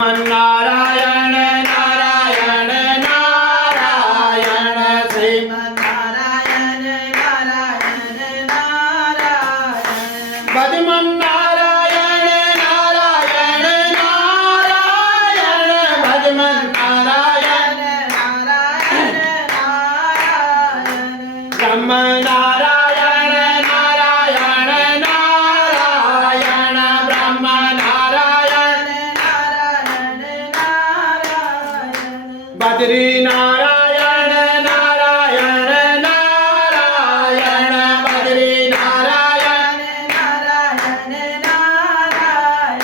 नारायण नारायण नारायण श्रीमन्नारायण नारायण नारायण भजमन्नारायण नारायण नारायण भजमन्नारायण नारायण नारायण ब्रह्म नारायण नारायण नारायण ब्रह्म बद्री नारायण नारायण नारायण बद्री नारायण नारायण नारायण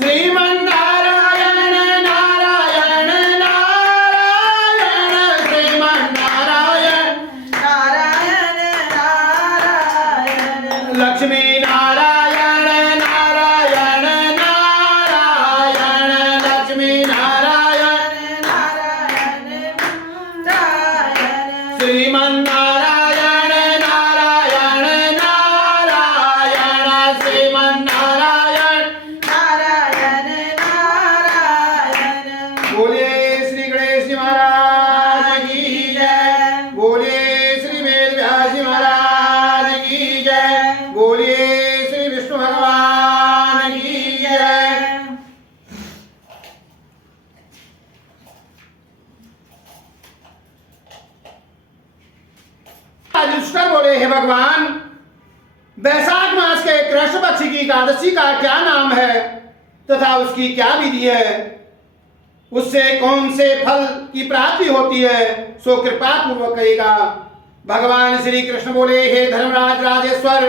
श्रीमन्नारायण नारायण नारायण श्रीमन्नारायण नारायण नारायण लक्ष्मी नारायण नारायण नारायण लक्ष्मी श्रीमन्नारायण नारायण नारायण श्रीमन्नारायण नारायण नारायण बोलिए श्री गणेश जी महाराज की जय बोलिए श्री वेद व्यास जी महाराज की जय बोलिए श्री विष्णु भगवान की जय। युष्कर बोले हे भगवान, वैशाख मास के कृष्ण पक्ष की एकादशी का क्या नाम है तथा उसकी क्या विधि है, उससे कौन से फल की प्राप्ति होती है, सो कृपा पूर्वक कहेगा। भगवान श्री कृष्ण बोले हे धर्मराज राजेश्वर,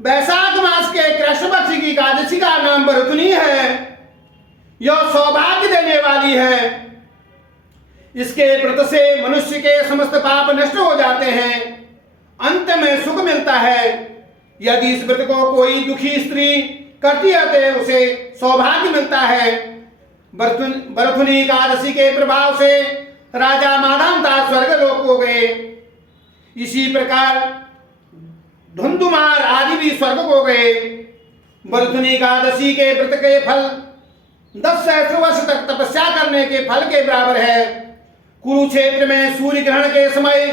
वैशाख मास के कृष्ण पक्ष की एकादशी का नाम भरतुनी है। यह सौभाग्य देने वाली है। इसके व्रत से मनुष्य के समस्त पाप नष्ट हो जाते हैं, अंत में सुख मिलता है। यदि इस व्रत को कोई दुखी स्त्री करती है तो उसे सौभाग्य मिलता है। भरतुनी एकादशी के प्रभाव से राजा माधामता स्वर्ग लोक हो गए। इसी प्रकार धुंधुमार आदि भी स्वर्ग हो गए। भरतुनी एकादशी के व्रत के फल 10 सहस्र वर्ष तक तपस्या करने के फल के बराबर है। कुरुक्षेत्र में सूर्य ग्रहण के समय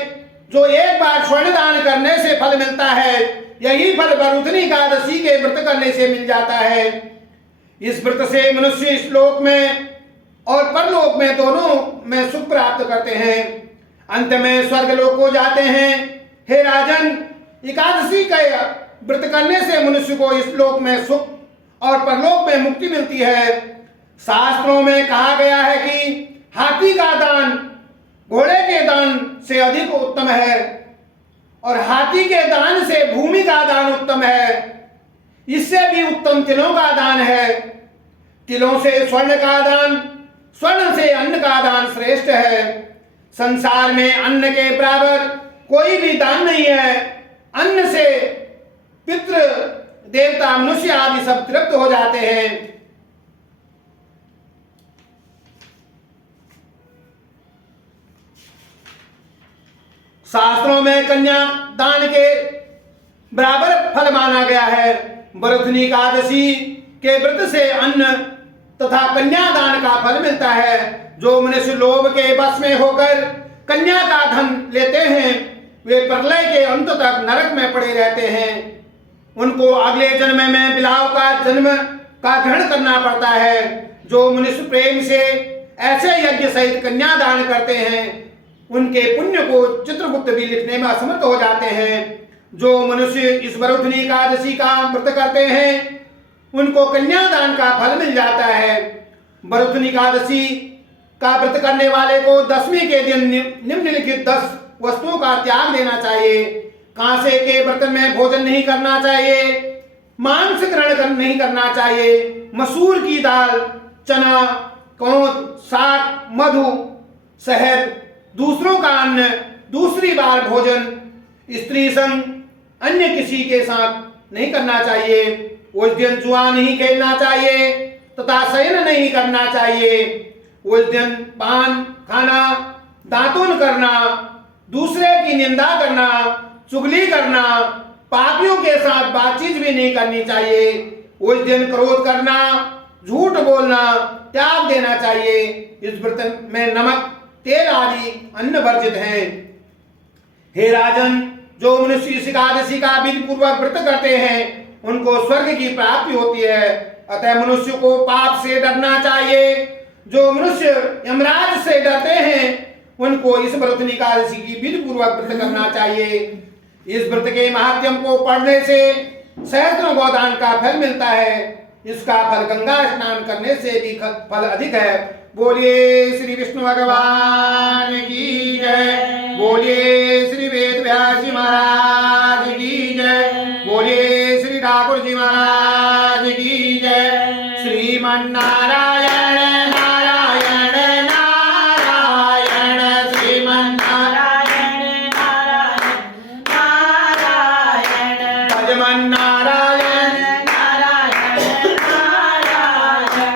जो एक बार स्वर्ण दान करने से फल मिलता है, यही फल भरतुनी एकादशी के व्रत करने से मिल जाता है। इस व्रत से मनुष्य इस लोक में और परलोक में दोनों में सुख प्राप्त करते हैं, अंत में स्वर्ग लोक को जाते हैं। हे राजन, एकादशी का व्रत करने से मनुष्य को इस लोक में सुख और परलोक में मुक्ति मिलती है। शास्त्रों में कहा गया है कि हाथी का दान घोड़े के दान से अधिक उत्तम है और हाथी के दान से भूमि का दान उत्तम है। इससे भी उत्तम तिलों का दान है। तिलों से स्वर्ण का दान, स्वर्ण से अन्न का दान श्रेष्ठ है। संसार में अन्न के बराबर कोई भी दान नहीं है। अन्न से पितृ देवता मनुष्य आदि सब तृप्त हो जाते हैं। शास्त्रों में कन्या दान के बराबर फल माना गया है। भरतुनी एकादशी के व्रत से अन्न तथा कन्या दान का फल मिलता है। जो मनुष्य लोभ के वश में होकर कन्या का धन लेते हैं, वे प्रलय के अंत तक नरक में पड़े रहते हैं। उनको अगले जन्म में बिलाव का जन्म का ग्रहण करना पड़ता है। जो मनुष्य प्रेम से ऐसे यज्ञ सहित कन्या दान करते हैं, उनके पुण्य को चित्रगुप्त भी लिखने में असमर्थ हो जाते हैं। जो मनुष्य इस भरतुनी एकादशी का व्रत करते हैं, उनको कन्यादान का फल मिल जाता है। भरतुनी एकादशी का व्रत करने वाले को दशमी के दिन निम्नलिखित 10 वस्तुओं का त्याग देना चाहिए। कांसे के बर्तन में भोजन नहीं करना चाहिए, मांस ग्रहण नहीं करना चाहिए, मसूर की दाल, चना, कौंध, साग, मधु, शहद, दूसरों का अन्न, दूसरी बार भोजन, स्त्री संग अन्य किसी के साथ नहीं करना चाहिए। उस दिन जुआ नहीं खेलना चाहिए तथा शयन नहीं करना चाहिए। उस दिन पान खाना, दातुन करना, दूसरे की निंदा करना, चुगली करना, पापियों के साथ बातचीत भी नहीं करनी चाहिए। उस दिन क्रोध करना, झूठ बोलना, त्याग देना चाहिए। इस व्रत में नमक, तेल आदि अन्न वर्जित हैं। हे राजन, जो मनुष्य इस एकादशी का विधि पूर्वक व्रत करते हैं उनको स्वर्ग की प्राप्ति होती है। अतः मनुष्य को पाप से डरना चाहिए। जो मनुष्य यमराज से डरते हैं उनको इस व्रत एकादशी की विधि पूर्वक व्रत करना चाहिए। इस व्रत के महात्म्य को पढ़ने से सहस्त्र गोदान का फल मिलता है। इसका फल गंगा स्नान करने से भी फल अधिक है। बोलिए श्री विष्णु भगवान की जय। बोलिए श्री वेद व्यास जी महाराज की जय। बोलिए श्री ठाकुर जी महाराज की जय। श्रीमन नारायण नारायण नारायण, श्रीमन नारायण नारायण नारायण, भजमन नारायण नारायण नारायण,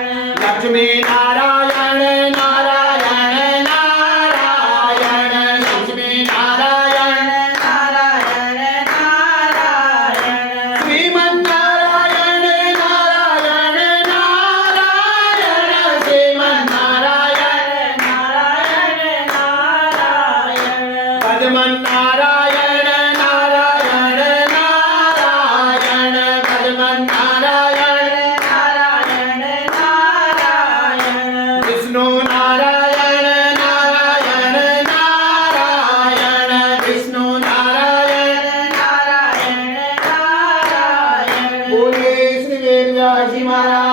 लक्ष्मी नारायण नारायण नारायण, लक्ष्मी नारायण नारायण नारायण, श्रीमन नारायण नारायण नारायण, श्रीमन नारायण नारायण नारायण, भजमन नारायण नारायण नारायण, भजमन नारायण नारायण नारायण, विष्णु नारायण नारायण नारायण, विष्णु नारायण नारायण नारायण। बोलिए श्री वेद व्यास जी महाराज